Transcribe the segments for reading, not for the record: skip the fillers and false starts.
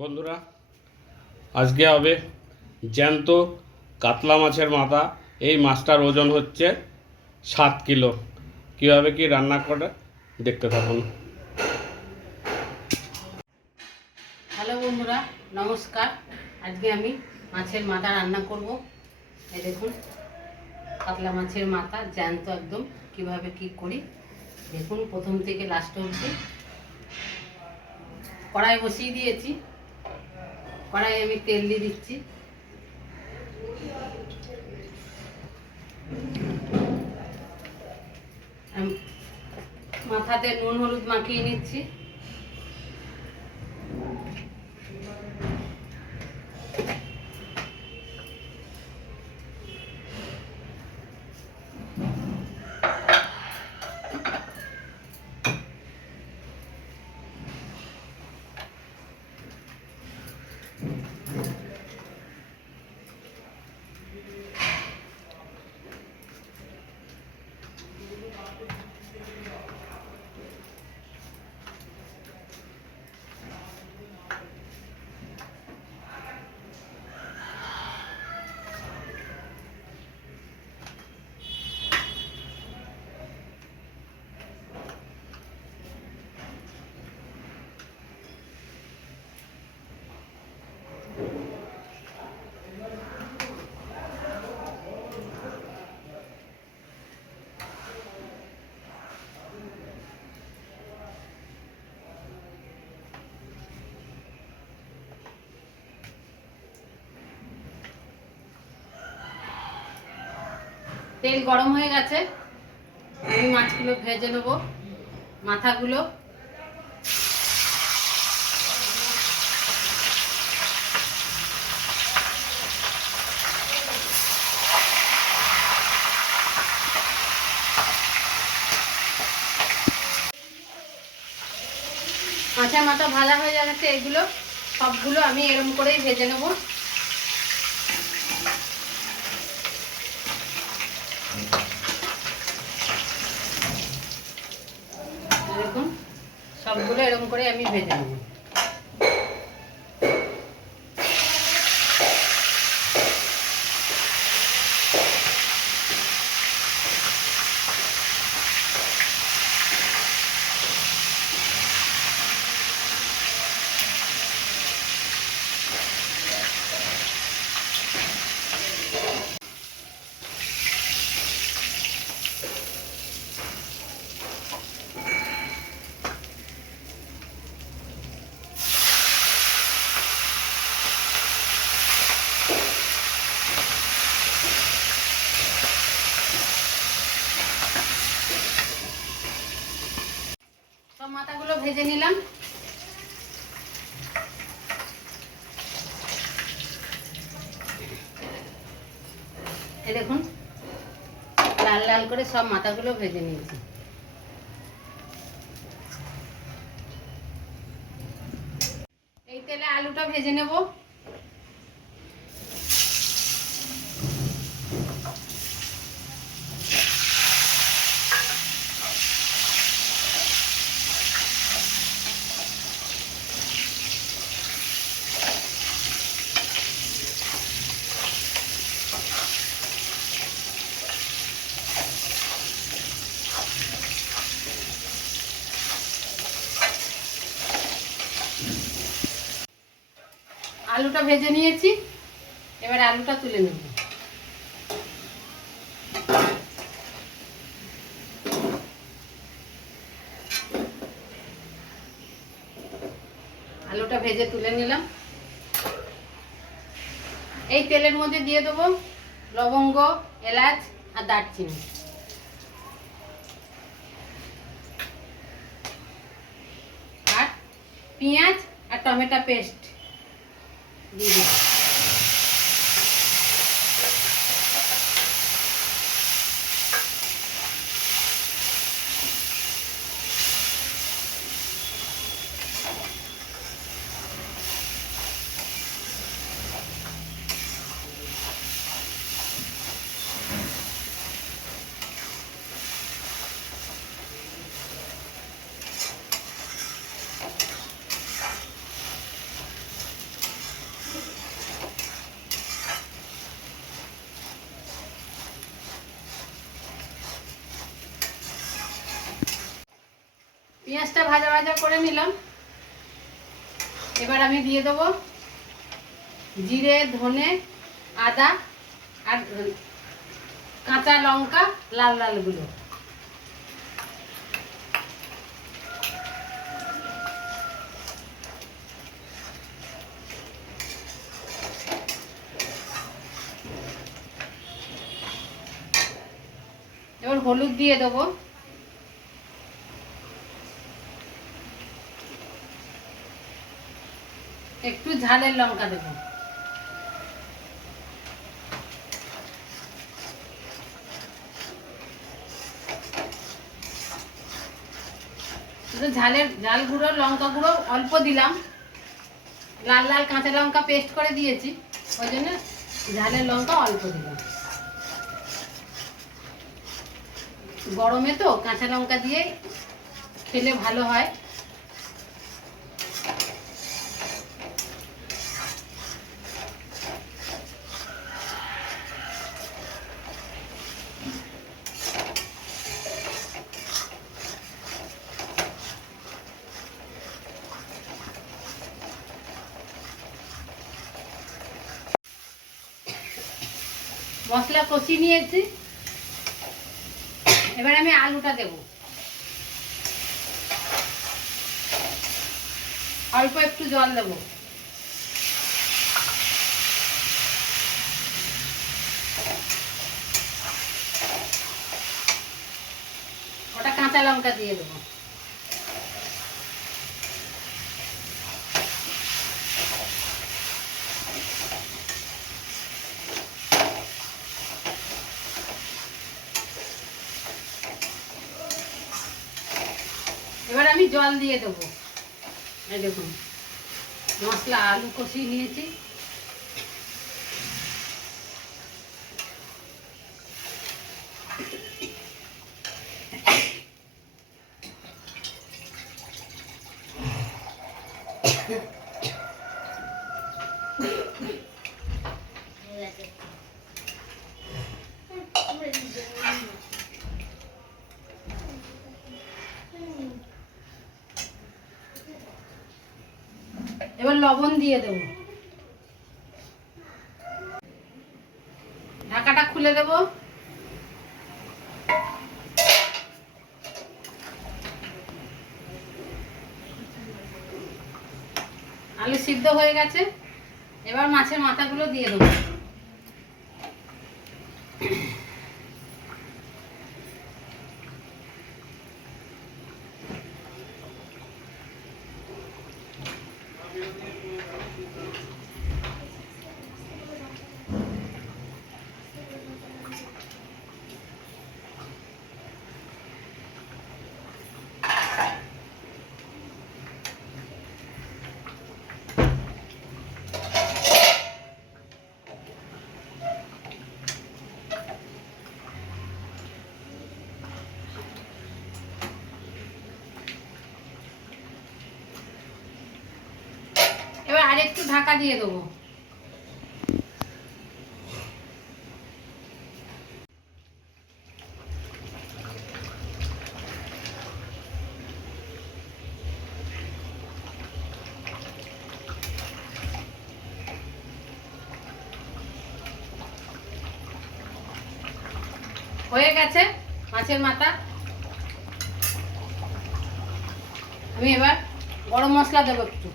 বন্ধুরা, আজকে হবে জ্যান্ত কাতলা মাছের মাথা। এই মাছটার ওজন হচ্ছে 7 কিলো। কীভাবে কি রান্না করে দেখতে থাকুন। হ্যালো বন্ধুরা, নমস্কার। আজকে আমি মাছের মাথা রান্না করব। এই দেখুন, কাতলা মাছের মাথা জ্যান্ত একদম। কিভাবে কি করি দেখুন, প্রথম থেকে লাস্ট অবধি। কড়াই বসিয়ে দিয়েছি। কড়াই আমি তেল দিয়ে দিচ্ছি। মাথাতে নুন হলুদ মাখিয়ে নিচ্ছি। তেল গরম হয়ে গেছে। আমি মাছগুলো ভেজে নেব। মাথাগুলো মাছের মাথা ভাজা হয়ে যাচ্ছে। এগুলো সবগুলো আমি এরকম করেই ভেজে নেব। দেখুন, সবগুলো এরকম করে আমি ভেজে নেব। সব মাথাগুলো ভেজে নিলাম। এই দেখুন, লাল লাল করে সব মাথাগুলো ভেজে নিয়েছি। এই তেলে আলুটা ভেজে নেব। আলুটা ভেজে নিয়েছি, এবার আলুটা তুলে নেব। আলুটা ভেজে তুলে নিলাম। এই তেলের মধ্যে দিয়ে দেবো লবঙ্গ, এলাচ আর দারচিনি। আর পেঁয়াজ আর টমেটো পেস্ট দিয়ে দেবো। পেঁয়াজটা ভাজা ভাজা করে নিলাম। এবার আমি দিয়ে দেবো জিরে, ধনে, আদা আর কাঁচা লঙ্কা লাল লাল গুলো। এবার হলুদ দিয়ে দেবো, একটু ঝালের লঙ্কা দেবো, ঝাল গুঁড়ো, লঙ্কা গুঁড়ো অল্প দিলাম, লাল লাল কাঁচা লঙ্কা পেস্ট করে দিয়েছি, ওই জন্য ঝালের লঙ্কা অল্প দিলাম। গরমে তো কাঁচা লঙ্কা দিয়ে খেলে ভালো হয়। মশলা কষিয়ে নিয়েছি, এবার আমি আলুটা দেব, অল্প একটু জল দেব। ওটা কাঁচা লঙ্কা দিয়ে দেবো। এবার আমি জল দিয়ে দেবো। এই দেখুন মশলা আলু কষিয়ে নিয়েছি, এবার লবণ দিয়ে দেব, ঢাকাটা খুলে দেব। আলু সিদ্ধ হয়ে গেছে, এবার মাছের মাথাগুলো দিয়ে দেবো। এবার আরেকটু ঢাকা দিয়ে দেবো। হয়ে গেছে মাছের মাথা। আমি এবার গরম মশলা দেবো একটু,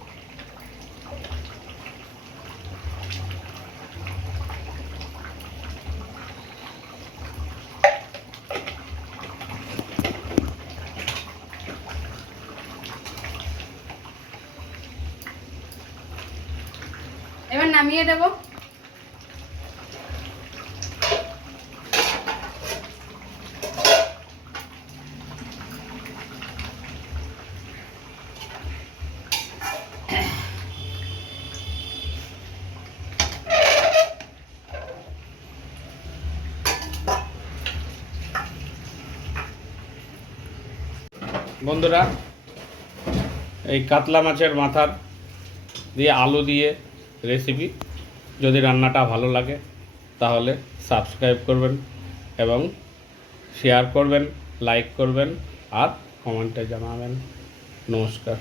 এবার নামিয়ে দেবো। বন্ধুরা, এই কাতলা মাছের মাথার দিয়ে আলু দিয়ে রেসিপি যদি রান্নাটা ভালো লাগে তাহলে সাবস্ক্রাইব করবেন এবং শেয়ার করবেন, লাইক করবেন আর কমেন্টে জানাবেন। নমস্কার।